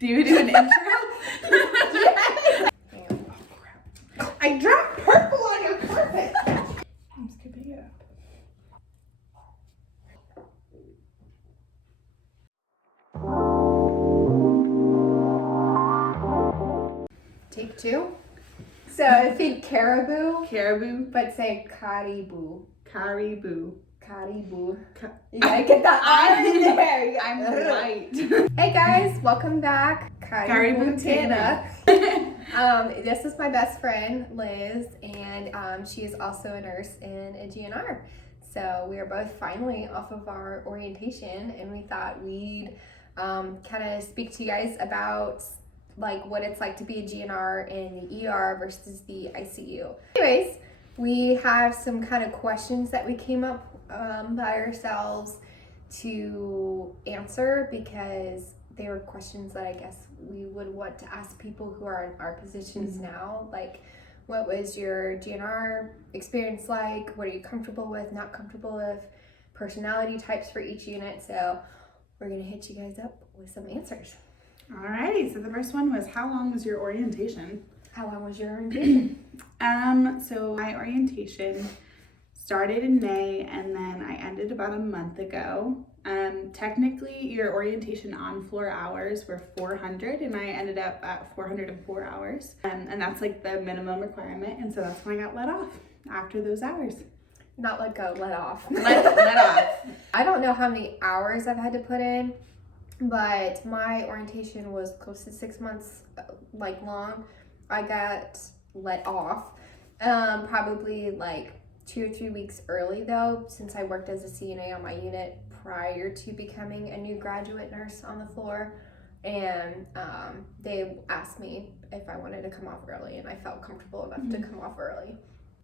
Do you do an intro? Yes. Oh crap. I dropped purple on your carpet. I'm skipping it up. Take two. So think caribou, Caribou. but say caribou. Caribou. Caribou. You gotta get that I in there. I'm right. Hey guys, welcome back. Caribou Tana. This is my best friend, Liz, and she is also a nurse in a GNR. So we are both finally off of our orientation, and we thought we'd kind of speak to you guys about like what it's like to be a GNR in the ER versus the ICU. Anyways, we have some kind of questions that we came up by ourselves to answer because they were questions that I guess we would want to ask people who are in our positions now. Like, what was your GNR experience like? What are you comfortable with, not comfortable with? Personality types for each unit. So we're gonna hit you guys up with some answers. Alrighty, so the first one was, how long was your orientation? How long was your orientation? So my orientation started in May and then I ended about a month ago. Technically your orientation on floor hours were 400 and I ended up at 404 hours. And that's like the minimum requirement, and so that's when I got let off after those hours. Not let go, let off. Let off. I don't know how many hours I've had to put in, but my orientation was close to 6 months long. I got let off probably like 2 or 3 weeks early though, since I worked as a CNA on my unit prior to becoming a new graduate nurse on the floor, and they asked me if I wanted to come off early, and I felt comfortable enough to come off early.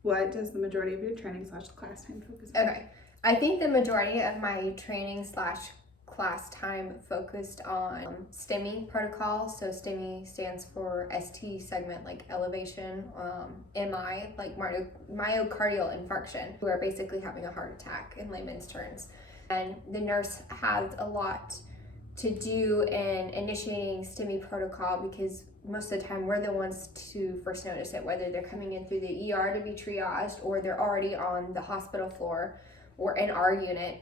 What does the majority of your training / class time focus on? Okay, I think the majority of my training / class time focused on STEMI protocol. So STEMI stands for ST segment, like elevation, MI, like myocardial infarction, who are basically having a heart attack in layman's terms. And the nurse has a lot to do in initiating STEMI protocol because most of the time we're the ones to first notice it, whether they're coming in through the ER to be triaged or they're already on the hospital floor or in our unit.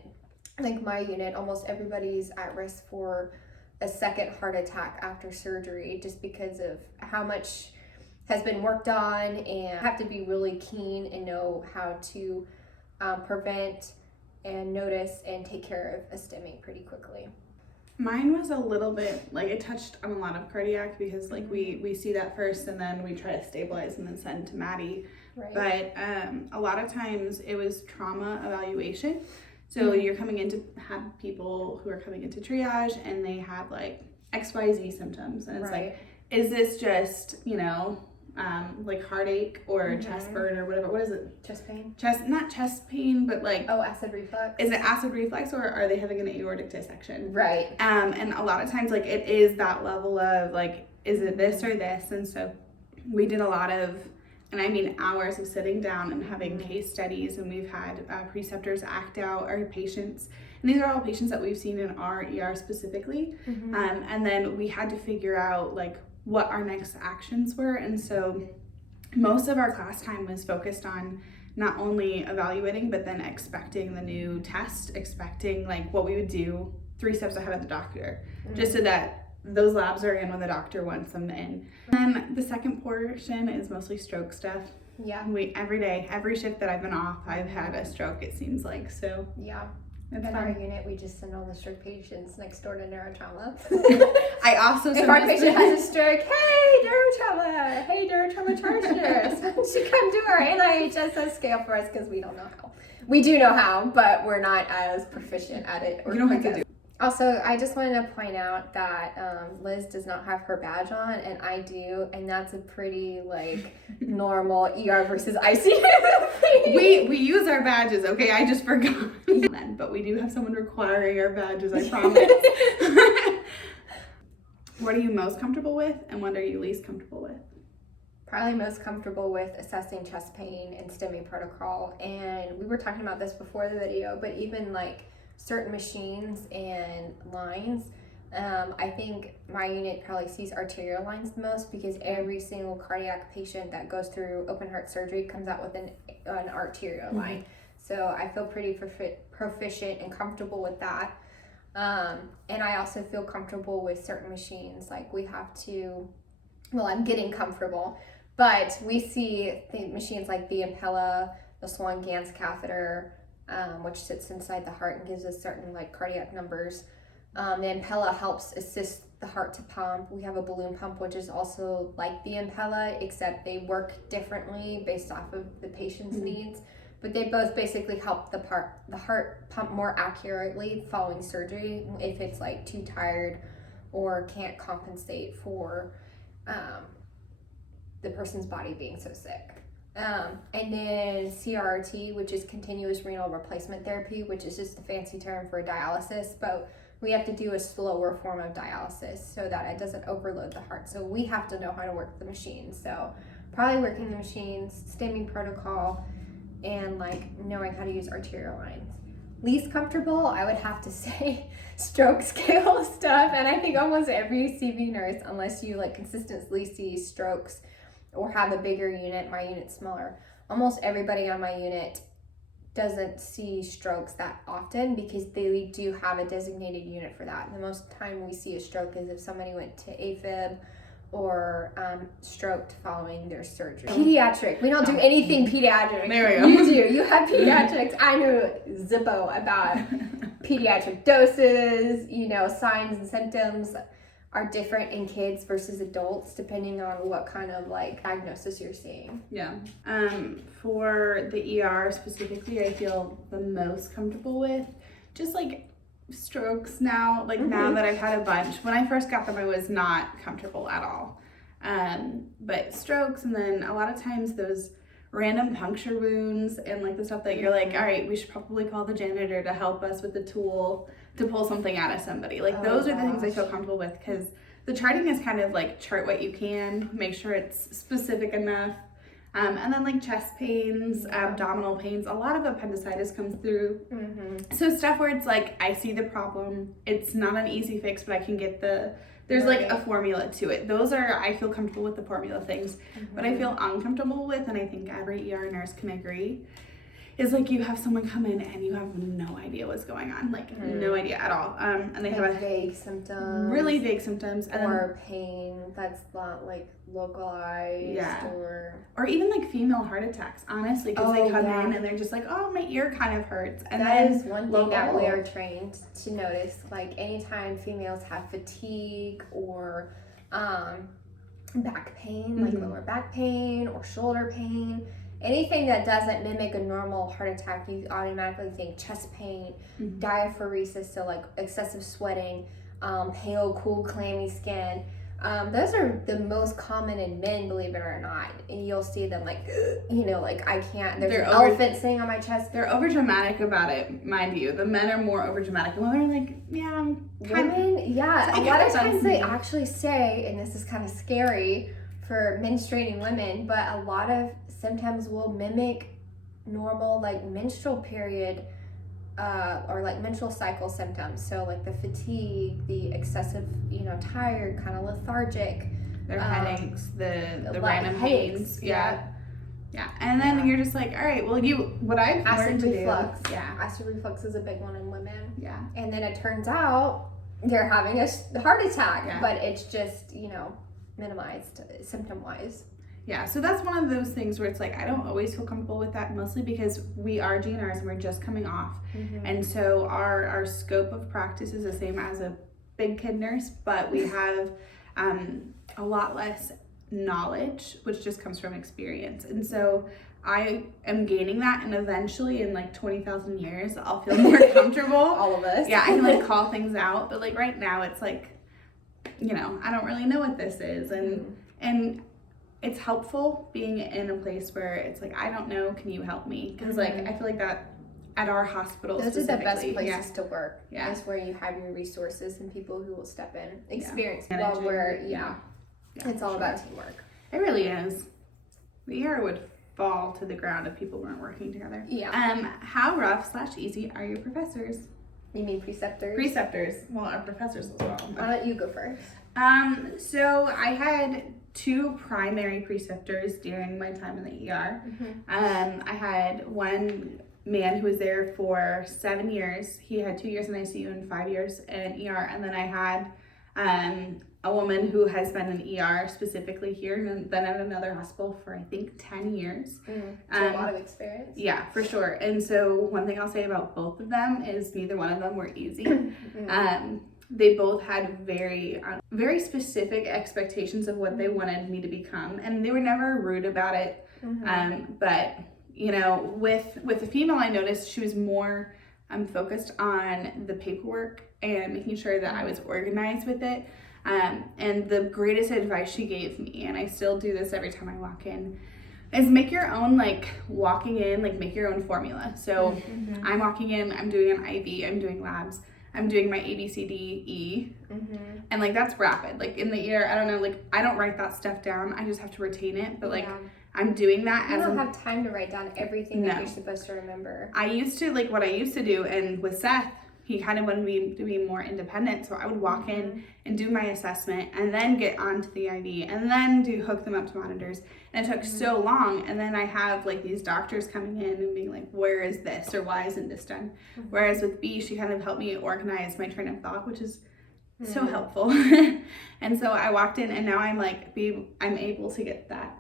Like my unit, almost everybody's at risk for a second heart attack after surgery just because of how much has been worked on, and have to be really keen and know how to prevent and notice and take care of a STEMI pretty quickly. Mine was a little bit, like, it touched on a lot of cardiac because like we see that first and then we try to stabilize and then send to Maddie. Right. But a lot of times it was trauma evaluation. So you're coming in to have people who are coming into triage and they have like XYZ symptoms, and it's like, is this just, like heartache or chest burn or whatever? What is it? Chest pain? Not chest pain, but like... Oh, acid reflux? Is it acid reflux or are they having an aortic dissection? Right. And a lot of times like it is that level of like, is it this or this? And so we did a lot of, and I mean hours of sitting down and having case studies, and we've had preceptors act out our patients. And these are all patients that we've seen in our ER specifically. And then we had to figure out like what our next actions were. And so most of our class time was focused on not only evaluating, but then expecting the new test, expecting like what we would do 3 steps ahead of the doctor, just so that those labs are in when the doctor wants them in. And then the second portion is mostly stroke stuff. Yeah. Every day, every shift that I've been off, I've had a stroke, it seems like. So yeah. It's in fun. our unit, we just send all the stroke patients next door to neurotrauma. I also if our patient has a stroke, hey neurotrauma charge nurse, why don't you come do our NIHSS scale for us, because we don't know how. We do know how, but we're not as proficient at it. You don't have to do. Also, I just wanted to point out that Liz does not have her badge on, and I do, and that's a pretty like normal ER versus ICU thing. We use our badges, okay? I just forgot. But we do have someone requiring our badges, I promise. What are you most comfortable with, and what are you least comfortable with? Probably most comfortable with assessing chest pain and STEMI protocol, and we were talking about this before the video, but even like certain machines and lines, I think my unit probably sees arterial lines the most because every single cardiac patient that goes through open heart surgery comes out with an arterial line. So I feel pretty proficient and comfortable with that. And I also feel comfortable with certain machines. Like we have to, well, I'm getting comfortable, but we see machines like the Impella, the Swan-Ganz catheter, which sits inside the heart and gives us certain like cardiac numbers. The Impella helps assist the heart to pump. We have a balloon pump, which is also like the Impella, except they work differently based off of the patient's needs. But they both basically help the heart pump more accurately following surgery if it's like too tired or can't compensate for the person's body being so sick. And then CRRT, which is continuous renal replacement therapy, which is just a fancy term for dialysis, but we have to do a slower form of dialysis so that it doesn't overload the heart. So we have to know how to work the machine. So probably working the machines, stimming protocol, and like knowing how to use arterial lines. Least comfortable, I would have to say stroke scale stuff. And I think almost every CV nurse, unless you like consistently see strokes or have a bigger unit, my unit's smaller, almost everybody on my unit doesn't see strokes that often because they do have a designated unit for that. And the most time we see a stroke is if somebody went to AFib or stroked following their surgery. Pediatric, we don't do anything pediatric. There we go. You do, you have pediatrics. I know Zippo about pediatric doses, you know, signs and symptoms are different in kids versus adults depending on what kind of like diagnosis you're seeing. Yeah. For the ER specifically, I feel the most comfortable with just like strokes now. Like now that I've had a bunch. When I first got them, I was not comfortable at all. But strokes, and then a lot of times those random puncture wounds and like the stuff that you're like, all right, we should probably call the janitor to help us with the tool to pull something out of somebody. Like those are the things I feel comfortable with because the charting is kind of like chart what you can, make sure it's specific enough. And then like chest pains, abdominal pains, a lot of appendicitis comes through. So stuff where it's like, I see the problem. It's not an easy fix, but I can get there's like a formula to it. Those are, I feel comfortable with the formula things. What I feel uncomfortable with, and I think every ER nurse can agree, is like you have someone come in and you have no idea what's going on, like no idea at all. And they have vague symptoms. Really vague symptoms. Or pain that's not like localized or even like female heart attacks, honestly, because they come in and they're just like, oh, my ear kind of hurts. And that is one thing that we are trained to notice. Like anytime females have fatigue or back pain, like lower back pain or shoulder pain, anything that doesn't mimic a normal heart attack, you automatically think chest pain, diaphoresis, so like excessive sweating, pale, cool, clammy skin. Those are the most common in men, believe it or not. And you'll see them like, you know, like I can't, there's an elephant sitting on my chest. They're over dramatic about it, mind you. The men are more over dramatic. The women are like, yeah, I'm kind of. Yeah, a lot of times they actually say, and this is kind of scary for menstruating women, but a lot of symptoms will mimic normal like menstrual period or like menstrual cycle symptoms. So like the fatigue, the excessive, you know, tired, kind of lethargic. Their headaches, the random pains. Yeah. And then you're just like, all right, well, what I've learned to do. Acid reflux is a big one in women. Yeah. And then it turns out they're having a heart attack, but it's just, you know, minimized symptom-wise. Yeah, so that's one of those things where it's like, I don't always feel comfortable with that, mostly because we are GNRs and we're just coming off. And so our scope of practice is the same as a big kid nurse, but we have a lot less knowledge, which just comes from experience. And so I am gaining that, and eventually in like 20,000 years, I'll feel more comfortable. All of us. Yeah, I can like call things out, but like right now it's like, you know, I don't really know what this is. And it's helpful being in a place where it's like, I don't know, can you help me? Because like, I feel like that at our hospital those are the best places yeah. to work. Yeah. Is where you have your resources and people who will step in. Experience. Yeah. Well, where, it's all about teamwork. It really is. The ER would fall to the ground if people weren't working together. Yeah. How rough/easy are your professors? You mean preceptors? Preceptors. Well, our professors as well. Why don't you go first? So I had 2 primary preceptors during my time in the ER. I had one man who was there for 7 years. He had 2 years in ICU and 5 years in ER. And then I had a woman who has been in ER specifically here and then at another hospital for I think 10 years. So a lot of experience. Yeah, for sure. And so one thing I'll say about both of them is neither one of them were easy. They both had very specific expectations of what they wanted me to become, and they were never rude about it. But you know, with the female, I noticed she was more focused on the paperwork and making sure that I was organized with it. And the greatest advice she gave me, and I still do this every time I walk in, is make your own, like, walking in, like, make your own formula. So I'm walking in, I'm doing an IV, I'm doing labs, I'm doing my ABCDE, and, like, that's rapid. Like, in the ER, I don't know, like, I don't write that stuff down, I just have to retain it, but, like, I'm doing that you don't have time to write down everything that you're supposed to remember. I used to, like, what I used to do, and with Seth, he kind of wanted me to be more independent, so I would walk in and do my assessment and then get onto the IV and then hook them up to monitors. And it took so long, and then I have like these doctors coming in and being like, where is this, or why isn't this done? Whereas with B, she kind of helped me organize my train of thought, which is so helpful. And so I walked in, and now I'm like, I'm able to get that.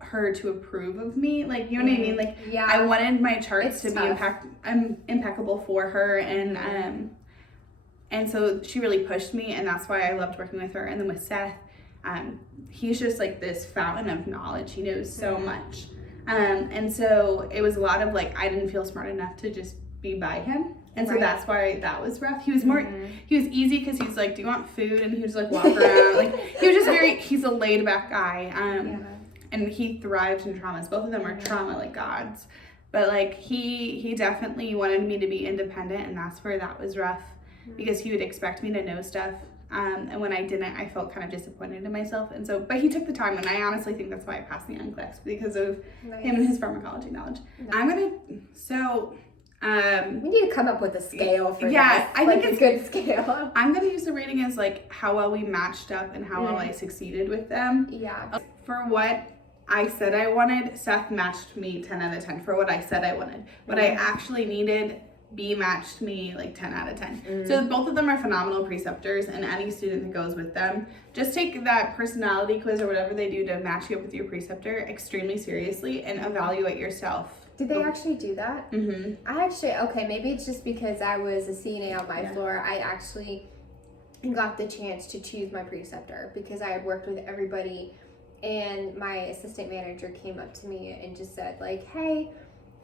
Her to approve of me, like, you know what I mean? Like, I wanted my charts to be impeccable for her, and so she really pushed me, and that's why I loved working with her. And then with Seth, he's just like this fountain of knowledge. He knows so much, and so it was a lot of like, I didn't feel smart enough to just be by him. And so that's why that was rough. He was he was easy because he's like, do you want food? And he was like, walk around. Like, he was just he's a laid back guy. And he thrived in traumas. Both of them are trauma like gods. But like he definitely wanted me to be independent, and that's where that was rough, because he would expect me to know stuff. And when I didn't, I felt kind of disappointed in myself. And so, but he took the time, and I honestly think that's why I passed the NCLEX, because of him and his pharmacology knowledge. We need to come up with a scale for this. I think it's a good scale. I'm gonna use the rating as like how well we matched up and how well I succeeded with them. For what I said I wanted, Seth matched me 10 out of 10 for what I said I wanted. What I actually needed, B matched me like 10 out of 10. So both of them are phenomenal preceptors, and any student that goes with them, just take that personality quiz or whatever they do to match you up with your preceptor extremely seriously and evaluate yourself. Did they actually do that? Okay, maybe it's just because I was a CNA on my floor. I actually got the chance to choose my preceptor because I had worked with everybody, and my assistant manager came up to me and just said like, hey,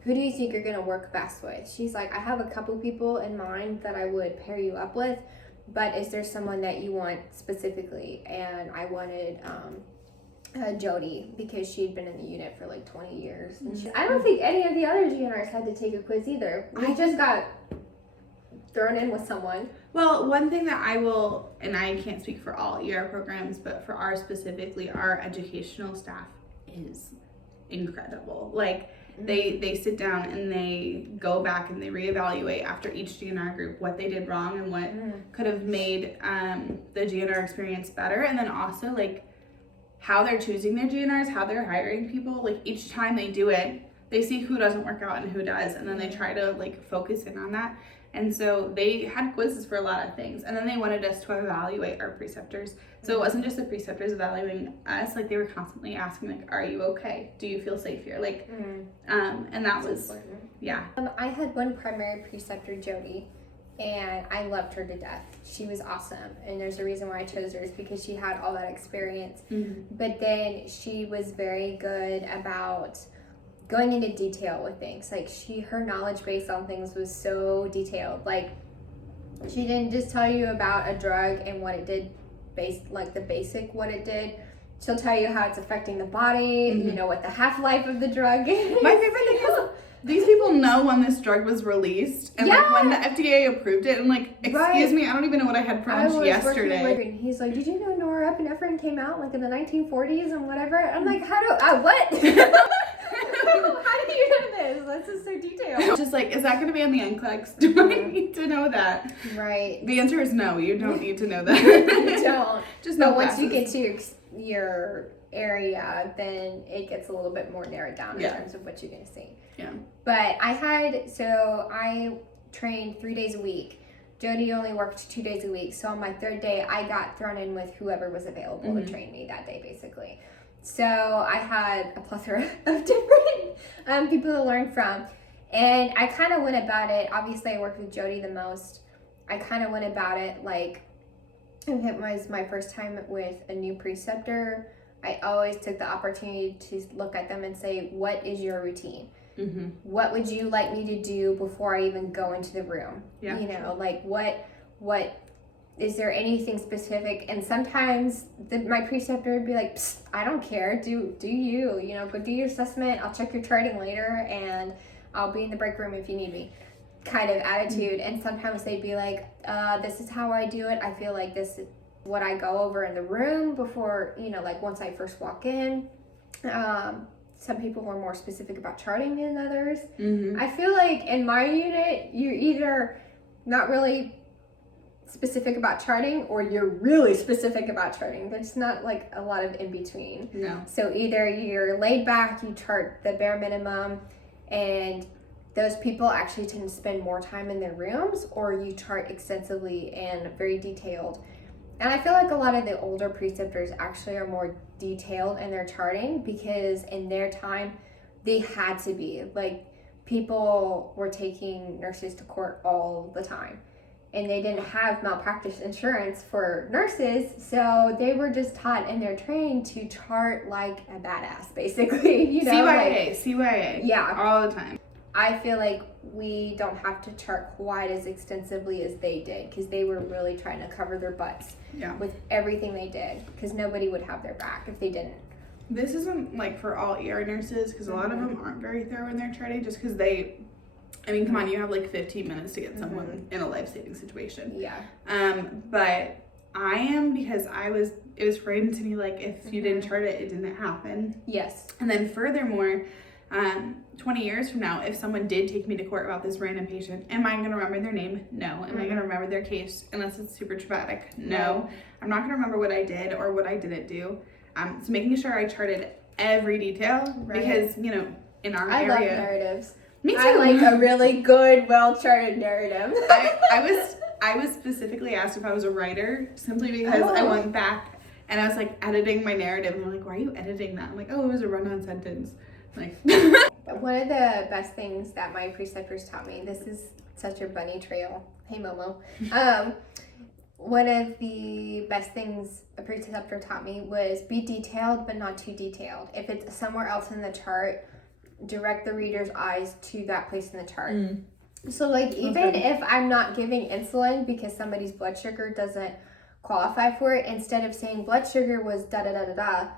who do you think you're gonna work best with? She's like, I have a couple people in mind that I would pair you up with, but is there someone that you want specifically? And I wanted Jody, because she'd been in the unit for like 20 years. And I don't think any of the other GNRs had to take a quiz either. I just got thrown in with someone. Well, one thing that I will, and I can't speak for all ER programs, but for ours specifically, our educational staff is incredible. Like, they sit down and they go back and they reevaluate after each GNR group what they did wrong and what could have made the GNR experience better. And then also, like, how they're choosing their GNRs, how they're hiring people. Like, each time they do it, they see who doesn't work out and who does, and then they try to like focus in on that. And so they had quizzes for a lot of things, and then they wanted us to evaluate our preceptors. So it wasn't just the preceptors evaluating us, like they were constantly asking like, are you okay? Do you feel safe here? Like, and that was important. I had one primary preceptor, Jody, and I loved her to death. She was awesome, and there's a reason why I chose her, is because she had all that experience. But then she was very good about going into detail with things. Like, her knowledge base on things was so detailed. Like, she didn't just tell you about a drug and what it did, the basic what it did. She'll tell you how it's affecting the body, you know, what the half-life of the drug is. My favorite thing is, these people know when this drug was released, and like when the FDA approved it, and like, excuse me, I don't even know what I had for lunch yesterday. He's like, did you know norepinephrine came out like in the 1940s and whatever? I'm like, what? How do you know this? That's just so detailed. Just like, is that going to be on the NCLEX? Do I need to know that? Right. The answer is no. You don't need to know that. You don't. Just no. But once classes. you get to your area, then it gets a little bit more narrowed down in terms of what you're going to see. Yeah. But I trained 3 days a week. Jody only worked 2 days a week. So on my third day, I got thrown in with whoever was available to train me that day, basically. So I had a plethora of different people to learn from. And I kind of went about it. Obviously, I worked with Jody the most. I kind of went about it like if it was my first time with a new preceptor. I always took the opportunity to look at them and say, what is your routine? Mm-hmm. What would you like me to do before I even go into the room? Yeah, you know, like what is there anything specific? And sometimes my preceptor would be like, psst, I don't care. Do you, go do your assessment. I'll check your charting later and I'll be in the break room if you need me kind of attitude. And sometimes they'd be like, this is how I do it. I feel like this is what I go over in the room before, like once I first walk in. Some people were more specific about charting than others. Mm-hmm. I feel like in my unit, you're either not really specific about charting or you're really specific about charting. There's not like a lot of in between. No. So either you're laid back, you chart the bare minimum, and those people actually tend to spend more time in their rooms, or you chart extensively and very detailed. And I feel like a lot of the older preceptors actually are more detailed in their charting because in their time, they had to be. Like, people were taking nurses to court all the time. And they didn't have malpractice insurance for nurses, so they were just taught in their training to chart like a badass, basically. CYA. Yeah. All the time. I feel like we don't have to chart quite as extensively as they did because they were really trying to cover their butts with everything they did because nobody would have their back if they didn't. This isn't like for all ER nurses because a lot of them aren't very thorough in their charting just because come on, you have like 15 minutes to get someone in a life-saving situation. Yeah. But I am because it was framed to me like if you didn't chart it, it didn't happen. Yes. And then furthermore, 20 years from now, if someone did take me to court about this random patient, am I going to remember their name? No. Am I going to remember their case unless it's super traumatic? No. I'm not going to remember what I did or what I didn't do. So making sure I charted every detail because, in our area. I love narratives. Me too. I like a really good, well-charted narrative. I was specifically asked if I was a writer simply because I went back and I was like editing my narrative and they're like, why are you editing that? I'm like, oh, it was a run-on sentence. Like one of the best things that my preceptors taught me, this is such a bunny trail. Hey, Momo. One of the best things a preceptor taught me was be detailed, but not too detailed. If it's somewhere else in the chart, direct the reader's eyes to that place in the chart. So like even if I'm not giving insulin because somebody's blood sugar doesn't qualify for it, instead of saying blood sugar was da-da-da-da-da,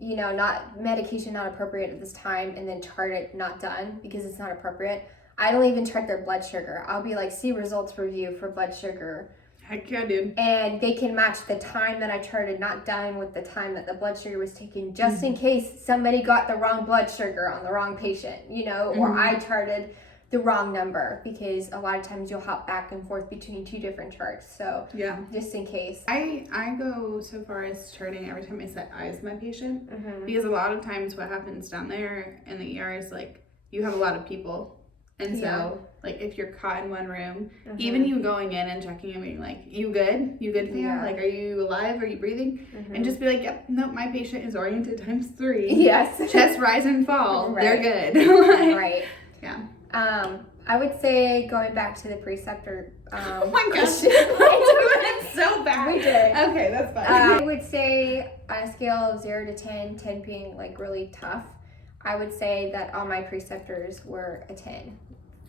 not medication not appropriate at this time, and then chart it not done because it's not appropriate. I don't even chart their blood sugar. I'll be like, see results review for blood sugar. Heck yeah, dude. And they can match the time that I charted not done with the time that the blood sugar was taken, just in case somebody got the wrong blood sugar on the wrong patient, or I charted the wrong number, because a lot of times you'll hop back and forth between two different charts. So yeah, just in case. I go so far as charting every time I set eyes on my patient, because a lot of times what happens down there in the ER is like you have a lot of people. And so, like, if you're caught in one room, even you going in and checking and being like, you good? You good, fam? Yeah. Like, are you alive? Are you breathing? And just be like, yep, nope, my patient is oriented ×3. Yes. Chest rise and fall. Right. They're good. Right. Yeah. I would say going back to the preceptor. Oh my gosh. It's so bad. We did. Okay, that's fine. I would say on a scale of 0 to 10, 10 being like really tough, I would say that all my preceptors were a 10.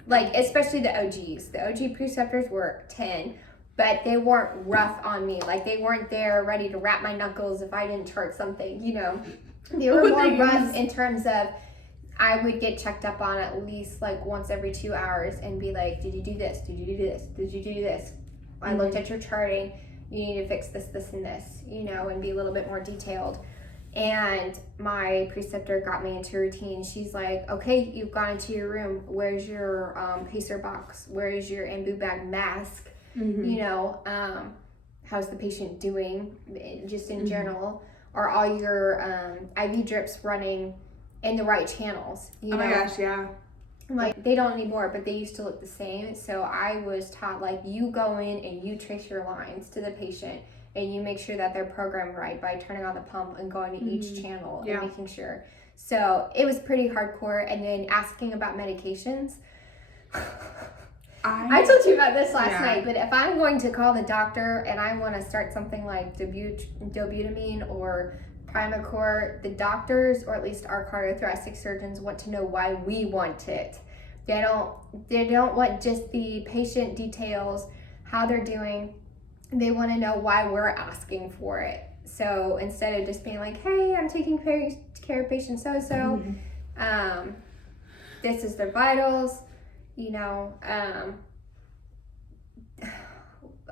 Like, especially the OGs. The OG preceptors were 10, but they weren't rough on me. Like, they weren't there ready to wrap my knuckles if I didn't chart something, They were more rough in terms of I would get checked up on at least like once every 2 hours and be like, did you do this? Did you do this? Did you do this? I looked at your charting. You need to fix this, this, and this, and be a little bit more detailed. And my preceptor got me into a routine. She's like, okay, you've gone into your room. Where's your pacer box? Where is your ambu bag mask? You know, how's the patient doing just in general? Are all your IV drips running in the right channels? You know? My gosh, yeah. Like, they don't anymore, but they used to look the same. So I was taught, like, you go in and you trace your lines to the patient and you make sure that they're programmed right by turning on the pump and going to each channel and making sure. So it was pretty hardcore. And then asking about medications. I told you about this last night, but if I'm going to call the doctor and I want to start something like dobutamine or Primacor, the doctors, or at least our cardiothoracic surgeons, want to know why we want it. They don't want just the patient details, how they're doing. They want to know why we're asking for it. So instead of just being like, hey, I'm taking care of patient so-and-so, this is their vitals, you know,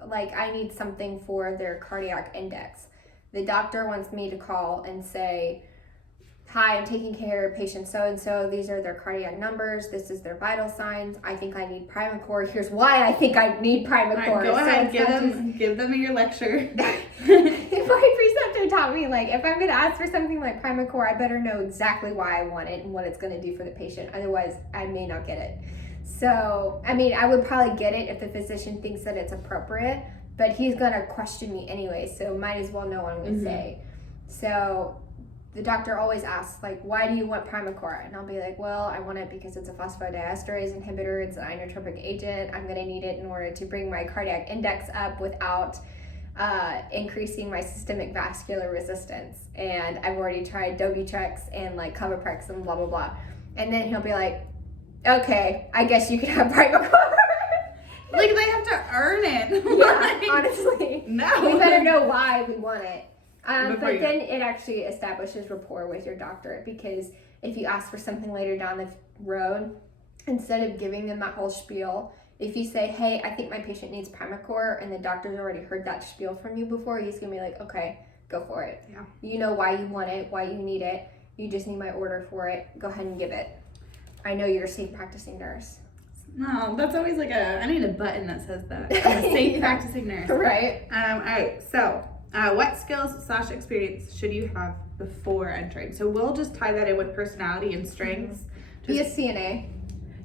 like I need something for their cardiac index. The doctor wants me to call and say, hi, I'm taking care of patient so-and-so. These are their cardiac numbers. This is their vital signs. I think I need Primacor. Here's why I think I need Primacor. Right, go ahead, give them your lecture. My preceptor taught me, like, if I'm going to ask for something like Primacor, I better know exactly why I want it and what it's going to do for the patient. Otherwise, I may not get it. So, I mean, I would probably get it if the physician thinks that it's appropriate, but he's going to question me anyway, so might as well know what I'm going to say. So the doctor always asks, like, why do you want Primacor? And I'll be like, well, I want it because it's a phosphodiesterase inhibitor. It's an inotropic agent. I'm going to need it in order to bring my cardiac index up without increasing my systemic vascular resistance. And I've already tried Dobuchex and, like, Covaprex and blah, blah, blah. And then he'll be like, okay, I guess you could have Primacor. Like, they have to earn it. Yeah, honestly. No. We better know why we want it. But then it actually establishes rapport with your doctor, because if you ask for something later down the road, instead of giving them that whole spiel, if you say, hey, I think my patient needs Primacor, and the doctor's already heard that spiel from you before, he's going to be like, okay, go for it. Yeah. You know why you want it, why you need it. You just need my order for it. Go ahead and give it. I know you're a safe practicing nurse. No, that's always like I need a button that says that. I'm a safe practicing nurse. Right. All right, so what skills / experience should you have before entering? So we'll just tie that in with personality and strengths. Be a CNA.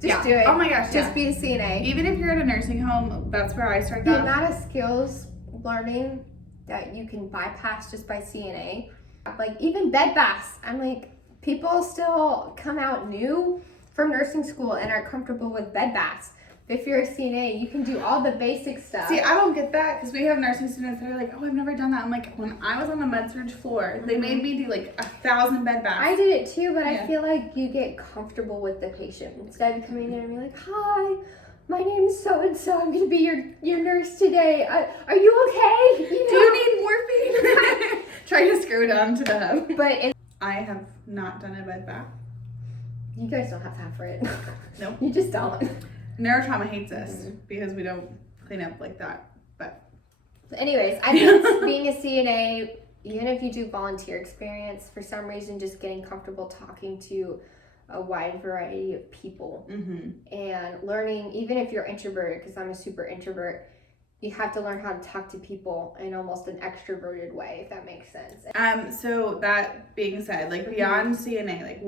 Just do it. Oh my gosh, Just be a CNA. Even if you're at a nursing home, that's where I started The off. amount of skills learning that you can bypass just by CNA. Like, even bed baths. I'm like, people still come out new from nursing school and are comfortable with bed baths. If you're a CNA, you can do all the basic stuff. See, I don't get that, because we have nursing students that are like, oh, I've never done that. I'm like, when I was on the med-surg floor, they made me do like 1,000 bed baths. I did it too, but I feel like you get comfortable with the patient instead of coming in and being like, hi, my name is so-and-so. I'm going to be your nurse today. Are you okay? You know? Do you need morphine? Trying to screw it on to them. But I have not done a bed bath. You guys don't have time for it. Nope. You just don't. Neurotrauma hates us because we don't clean up like that. But anyways, I think being a CNA, even if you do volunteer experience, for some reason, just getting comfortable talking to a wide variety of people and learning, even if you're introverted, because I'm a super introvert, you have to learn how to talk to people in almost an extroverted way, if that makes sense. So that being said, like beyond CNA, like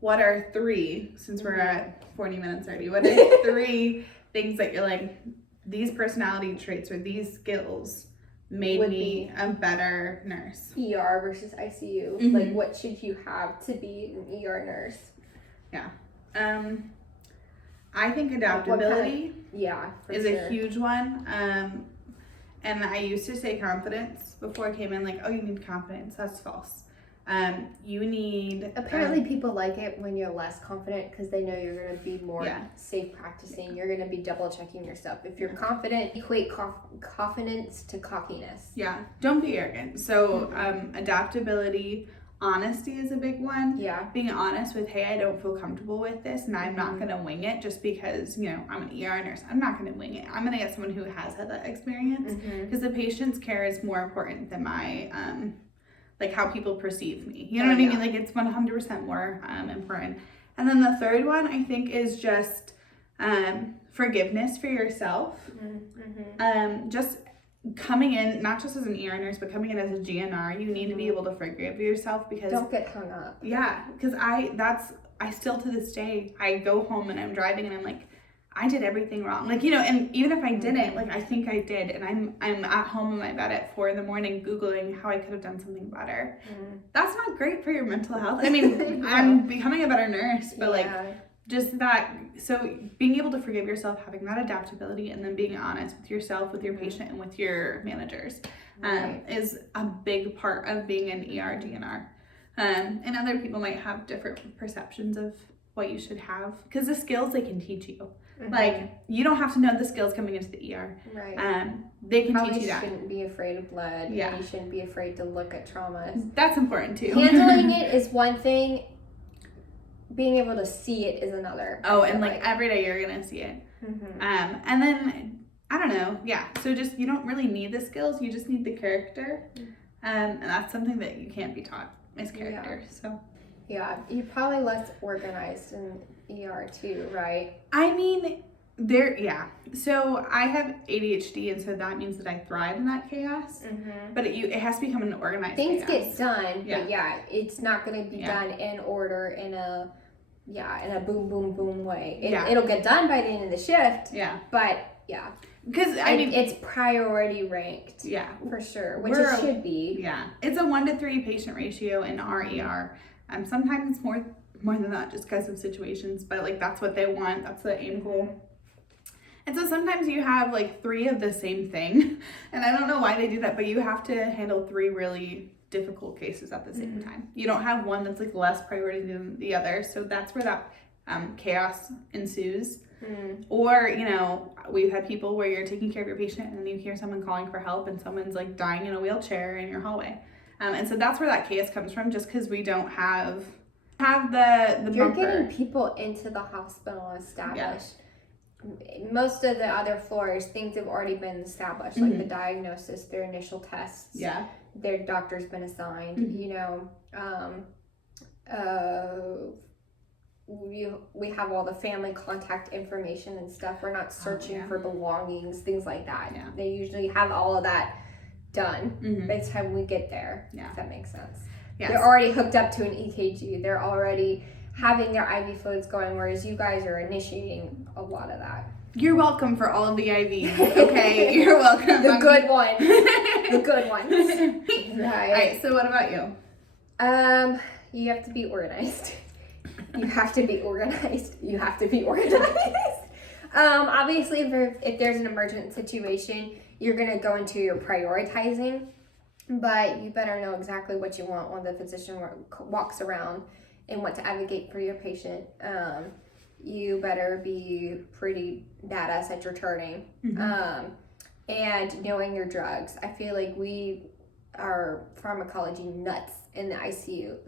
what are 3, since we're at 40 minutes already, what are 3 things that you're like, these personality traits or these skills made me a better nurse? ER versus ICU. Like, what should you have to be an ER nurse? Yeah. I think adaptability is a huge one. And I used to say confidence before I came in, like, oh, you need confidence. That's false. You need... Apparently people like it when you're less confident because they know you're going to be more safe practicing. You're going to be double checking yourself. If you're confident, equate confidence to cockiness. Yeah. Don't be arrogant. So adaptability, honesty is a big one. Yeah. Being honest with, hey, I don't feel comfortable with this and I'm not going to wing it just because, you know, I'm an ER nurse. I'm not going to wing it. I'm going to get someone who has had that experience because the patient's care is more important than my like how people perceive me. You know what I mean? Like it's 100% more important. And then the third one I think is just forgiveness for yourself. Just coming in, not just as an ER nurse, but coming in as a GNR, you need to be able to forgive yourself because don't get hung up. Yeah, because I still to this day, I go home and I'm driving and I'm like, I did everything wrong. Like, you know, and even if I didn't, like, I think I did. And I'm at home in my bed at 4 a.m. Googling how I could have done something better. That's not great for your mental health. I mean, I'm becoming a better nurse, but like, just that. So being able to forgive yourself, having that adaptability, and then being honest with yourself, with your patient, and with your managers is a big part of being an ER DNR. And other people might have different perceptions of what you should have, because the skills they can teach you. Like, you don't have to know the skills coming into the ER. They can teach you that. You shouldn't be afraid of blood. And you shouldn't be afraid to look at traumas. That's important too. Handling it is one thing. Being able to see it is another. Oh, and like every day you're gonna see it. And then I don't know. Yeah. So just, you don't really need the skills. You just need the character. And that's something that you can't be taught is character. So. Yeah, you're probably less organized in ER too, right? I mean, so I have ADHD, and so that means that I thrive in that chaos. But it has to become an organized things chaos. Get done, but it's not going to be done in order in a boom boom boom way. It'll get done by the end of the shift. But because I mean, it's priority ranked. For sure, which it should be. It's a 1 to 3 patient ratio in our ER. Sometimes it's more than that, just because of situations, but like that's what they want. That's the aim goal. And so sometimes you have like 3 of the same thing, and I don't know why they do that, but you have to handle 3 really difficult cases at the same time. You don't have one that's like less priority than the other, so that's where that chaos ensues. Or, you know, we've had people where you're taking care of your patient and then you hear someone calling for help and someone's like dying in a wheelchair in your hallway. And so that's where that chaos comes from, just because we don't have the You're bumper. getting people into the hospital established. Most of the other floors, things have already been established, like the diagnosis, their initial tests. Their doctor's been assigned. You know, we have all the family contact information and stuff. We're not searching for belongings, things like that. They usually have all of that done by the time we get there, if that makes sense. They're already hooked up to an EKG. They're already having their IV fluids going, whereas you guys are initiating a lot of that. You're welcome for all of the IVs, okay? You're welcome. The good ones. The good ones. Right. All right, so what about you? You have to be organized. You have to be organized. You have to be organized. Obviously, if there's an emergent situation, you're going to go into your prioritizing, but you better know exactly what you want when the physician walks around and what to advocate for your patient. You better be pretty badass at your charting and knowing your drugs. I feel like we are pharmacology nuts in the ICU,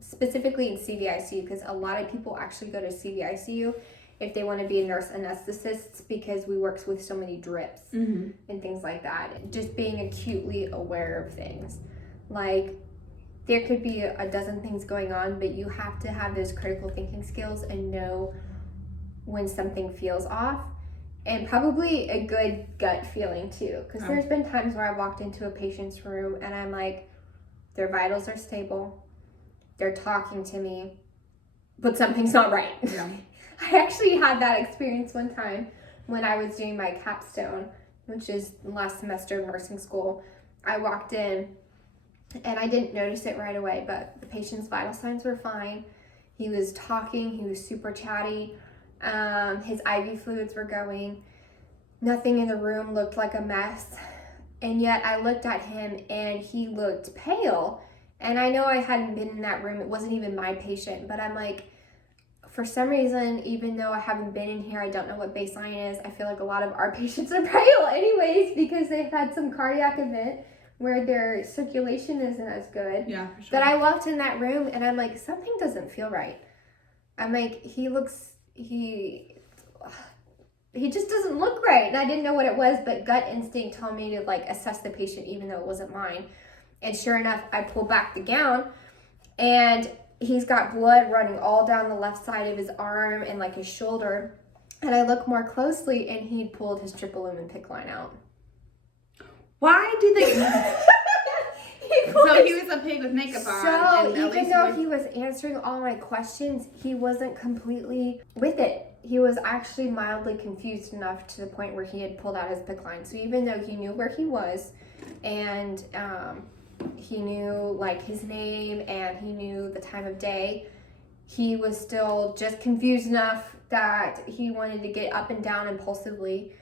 specifically in CVICU, because a lot of people actually go to CVICU if they want to be a nurse anesthetist, because we work with so many drips and things like that. Just being acutely aware of things. Like, there could be a dozen things going on, but you have to have those critical thinking skills and know when something feels off, and probably a good gut feeling too. Because there's been times where I walked into a patient's room and I'm like, their vitals are stable, they're talking to me, but something's not right. I actually had that experience one time when I was doing my capstone, which is last semester of nursing school. I walked in and I didn't notice it right away, but the patient's vital signs were fine. He was talking, he was super chatty. His IV fluids were going. Nothing in the room looked like a mess. And yet I looked at him and he looked pale. And I know I hadn't been in that room. It wasn't even my patient, but I'm like, for some reason, even though I haven't been in here, I don't know what baseline is. I feel like a lot of our patients are pale anyways, because they've had some cardiac event where their circulation isn't as good. Yeah, for sure. But I walked in that room and I'm like, something doesn't feel right. I'm like, he just doesn't look right. And I didn't know what it was, but gut instinct told me to like assess the patient, even though it wasn't mine. And sure enough, I pull back the gown, and he's got blood running all down the left side of his arm and like his shoulder. And I look more closely, and he'd pulled his triple lumen PICC line out. Why do they? So he was a pig with makeup on. So even though he was answering all my questions, he wasn't completely with it. He was actually mildly confused enough to the point where he had pulled out his PICC line. So even though he knew where he was, and he knew like his name and he knew the time of day, he was still just confused enough that he wanted to get up and down impulsively,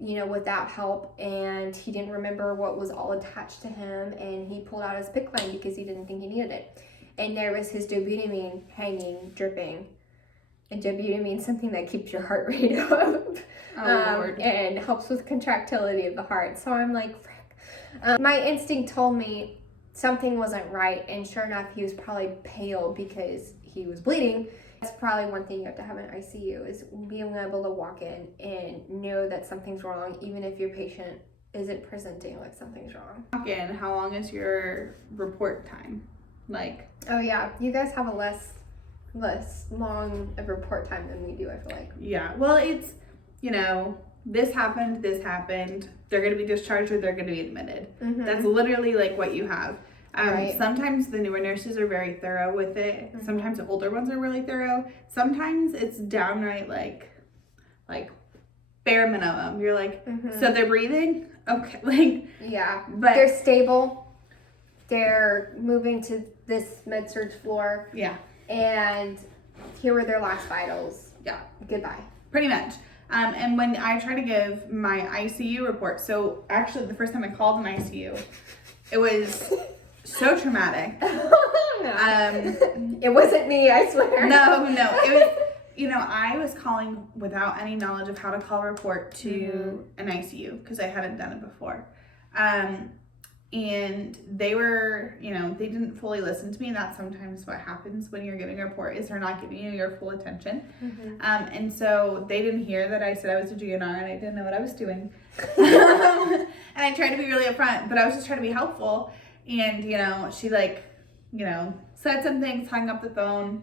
you know, without help, and he didn't remember what was all attached to him, and he pulled out his PICC line because he didn't think he needed it. And there was his dobutamine hanging, dripping. And dobutamine is something that keeps your heart rate up, and helps with contractility of the heart. So I'm like, frick. My instinct told me something wasn't right, and sure enough, he was probably pale because he was bleeding. That's probably one thing you have to have in ICU, is being able to walk in and know that something's wrong, even if your patient isn't presenting like something's wrong. Walk in. How long is your report time? Like. Oh yeah, you guys have a less long of report time than we do, I feel like. Yeah. Well, it's, you know, this happened. They're going to be discharged or they're going to be admitted. Mm-hmm. That's literally like what you have. Right. Sometimes the newer nurses are very thorough with it. Mm-hmm. Sometimes the older ones are really thorough. Sometimes it's downright like bare minimum. You're like, mm-hmm. So they're breathing? Okay. Like, yeah. But they're stable. They're moving to this med-surg floor. Yeah. And here were their last vitals. Yeah. Goodbye. Pretty much. And when I try to give my ICU report, so actually the first time I called an ICU, it was so traumatic. No. It wasn't me, I swear. No. It was, you know, I was calling without any knowledge of how to call a report to mm-hmm. an ICU because I hadn't done it before. And they were, you know, they didn't fully listen to me. And that's sometimes what happens when you're giving a report, is they're not giving you your full attention. Mm-hmm. And so they didn't hear that I said I was a GNR and I didn't know what I was doing. And I tried to be really upfront, but I was just trying to be helpful. And, you know, she like, you know, said some things, hung up the phone.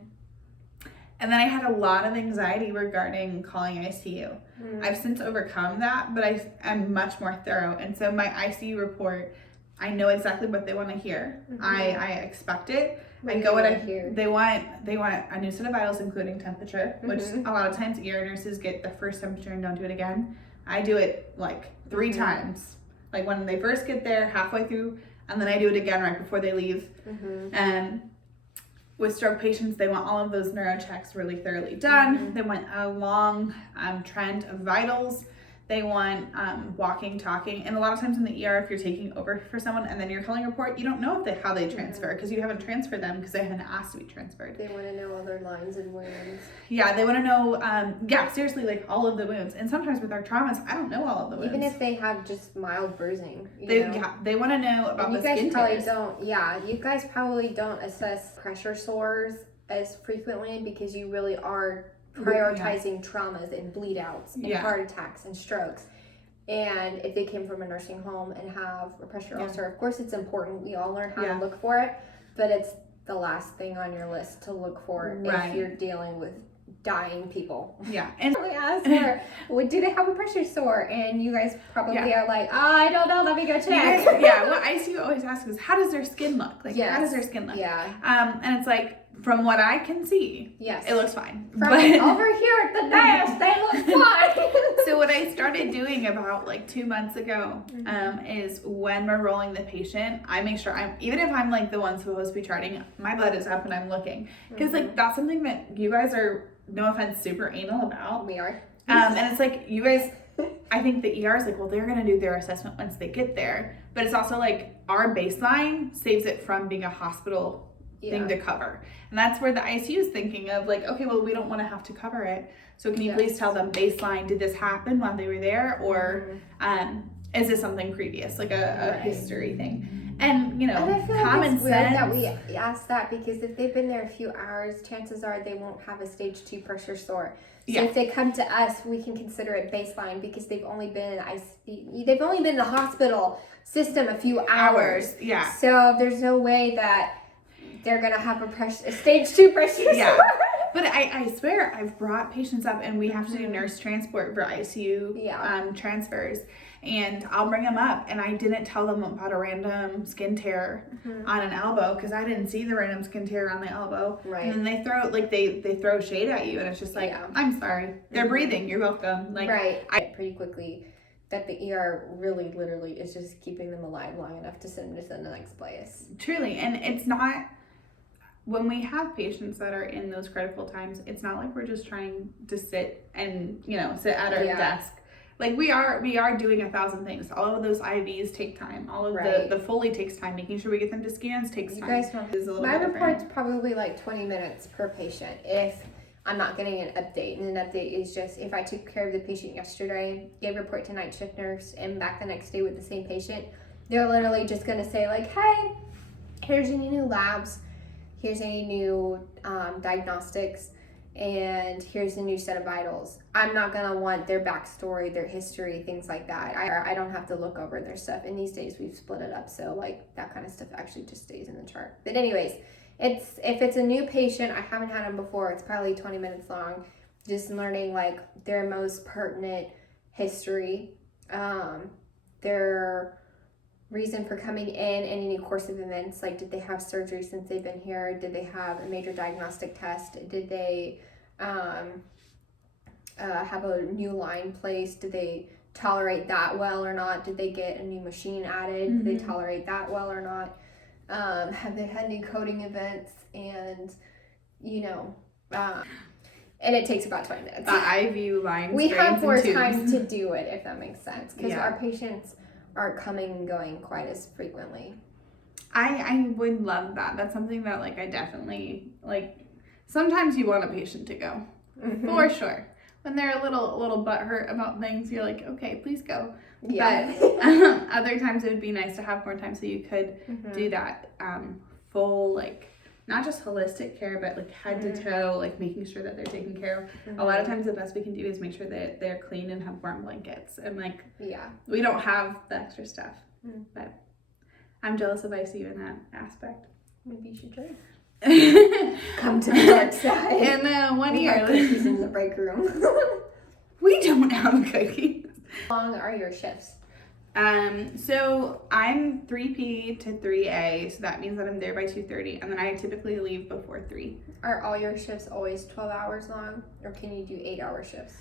And then I had a lot of anxiety regarding calling ICU. Mm-hmm. I've since overcome that, but I'm much more thorough. And so my ICU report, I know exactly what they want to hear. Mm-hmm. I expect it. I go what I hear. They want a new set of vitals, including temperature, mm-hmm. which a lot of times ER nurses get the first temperature and don't do it again. I do it like 3 mm-hmm. times. Like when they first get there, halfway through, and then I do it again right before they leave. Mm-hmm. And with stroke patients, they want all of those neuro checks really thoroughly done. Mm-hmm. They want a long trend of vitals. They want walking, talking, and a lot of times in the ER, if you're taking over for someone and then you're calling a report, you don't know how they transfer because you haven't transferred them because they haven't asked to be transferred. They want to know other lines and wounds. Yeah, they want to know, seriously, like all of the wounds. And sometimes with our traumas, I don't know all of the wounds. Even if they have just mild bruising. They want to know about the skin tears. You guys probably don't assess pressure sores as frequently because you really are prioritizing traumas and bleed outs and heart attacks and strokes. And if they came from a nursing home and have a pressure ulcer, of course it's important. We all learn how to look for it, but it's the last thing on your list to look for if you're dealing with dying people. Yeah. And I asked her, do they have a pressure sore? And you guys probably are like, I don't know, let me go check. What ICU always asks is, how does their skin look? Like, how does their skin look? Yeah. And it's like, from what I can see, it looks fine. From over here at the desk, they look fine. So what I started doing about like 2 months ago is when we're rolling the patient, I make sure even if I'm like the one supposed to be charting, my blood is up and I'm looking. Because like that's something that you guys are, no offense, super anal about. We are. And it's like, you guys, I think the ER is like, well, they're going to do their assessment once they get there. But it's also like our baseline saves it from being a hospital thing to cover. And that's where the ICU is thinking of like, okay, well, we don't want to have to cover it. So can you please tell them baseline, did this happen while they were there? Or is this something previous, like a history thing? And, you know, And I feel like common it's weird sense. that we ask that, because if they've been there a few hours, chances are they won't have a stage 2 pressure sore. So if they come to us, we can consider it baseline, because they've only been in the hospital system a few hours. Yeah. So there's no way that they're gonna have a stage 2 pressure Yeah. sore. But I swear, I've brought patients up, and we have to do nurse transport for ICU transfers. And I'll bring them up, and I didn't tell them about a random skin tear on an elbow, because I didn't see the random skin tear on the elbow. Right. And then they throw they throw shade at you, and it's just like, I'm sorry, they're breathing. You're welcome. Like, right. Pretty quickly that the ER really literally is just keeping them alive long enough to send them to the next place. Truly, and it's not. When we have patients that are in those critical times, it's not like we're just trying to sit at our desk. Like we are doing 1,000 things. All of those IVs take time. All of the Foley takes time. Making sure we get them to scans takes time. You guys don't. My report's probably like 20 minutes per patient if I'm not getting an update. And an update is just if I took care of the patient yesterday, gave a report to night shift nurse, and back the next day with the same patient, they're literally just gonna say like, hey, here's any new labs, here's any new diagnostics, and here's a new set of vitals. I'm not gonna want their backstory, their history, things like that. I don't have to look over their stuff. And these days we've split it up, so like that kind of stuff actually just stays in the chart. But anyways, if it's a new patient, I haven't had them before, it's probably 20 minutes long, just learning like their most pertinent history, their reason for coming in, and any course of events, like did they have surgery since they've been here, did they have a major diagnostic test, did they have a new line placed, did they tolerate that well or not, did they get a new machine added, did they tolerate that well or not, have they had new coding events, and and it takes about 20 minutes. The IV line. We have more time to do it, if that makes sense, because our patients aren't coming and going quite as frequently. I would love that. That's something that like I definitely like. Sometimes you want a patient to go, for sure. When they're a little butthurt about things, you're like, okay, please go. Yeah. But other times it would be nice to have more time so you could do that full like not just holistic care, but like head to toe, like making sure that they're taken care of. A lot of times the best we can do is make sure that they're clean and have warm blankets, and like we don't have the extra stuff. But I'm jealous of ICU in that aspect. Maybe you should join. Come to the dark side. And 1 year. Cookies in the break room. We don't have cookies. How long are your shifts? So I'm 3P to 3A, so that means that I'm there by 2:30, and then I typically leave before 3. Are all your shifts always 12 hours long, or can you do 8-hour shifts?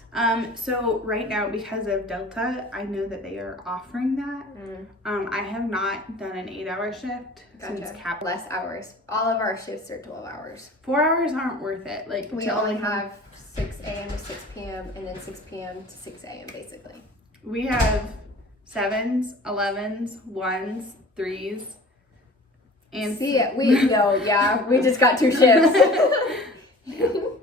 So right now, because of Delta, I know that they are offering that. I have not done an 8-hour shift since cap. Less hours. All of our shifts are 12 hours. 4 hours aren't worth it. Like we only have 6 a.m. to 6 p.m. and then 6 p.m. to 6 a.m. basically. We have 7s, 11s, 1s, 3s, and we just got 2 shifts. All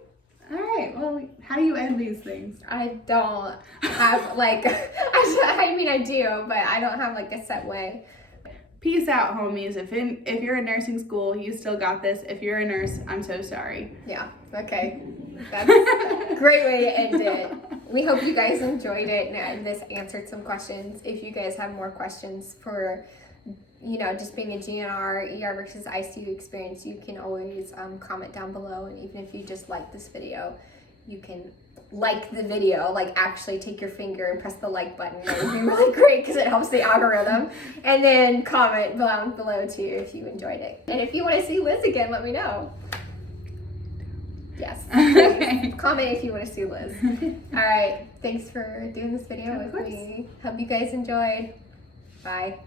right. Well, how do you end these things? I don't have like I do, but I don't have like a set way. Peace out, homies. If you're in nursing school, you still got this. If you're a nurse, I'm so sorry. Yeah. Okay. That's a great way to end it. We hope you guys enjoyed it and this answered some questions. If you guys have more questions for, just being a GNR, ER versus ICU experience, you can always comment down below. And even if you just like this video, you can like the video, like actually take your finger and press the like button. That would be really great because it helps the algorithm. And then comment down below too if you enjoyed it. And if you want to see Liz again, let me know. Yes. Okay. Comment if you want to see Liz. All right. Thanks for doing this video with me. Hope you guys enjoyed. Bye.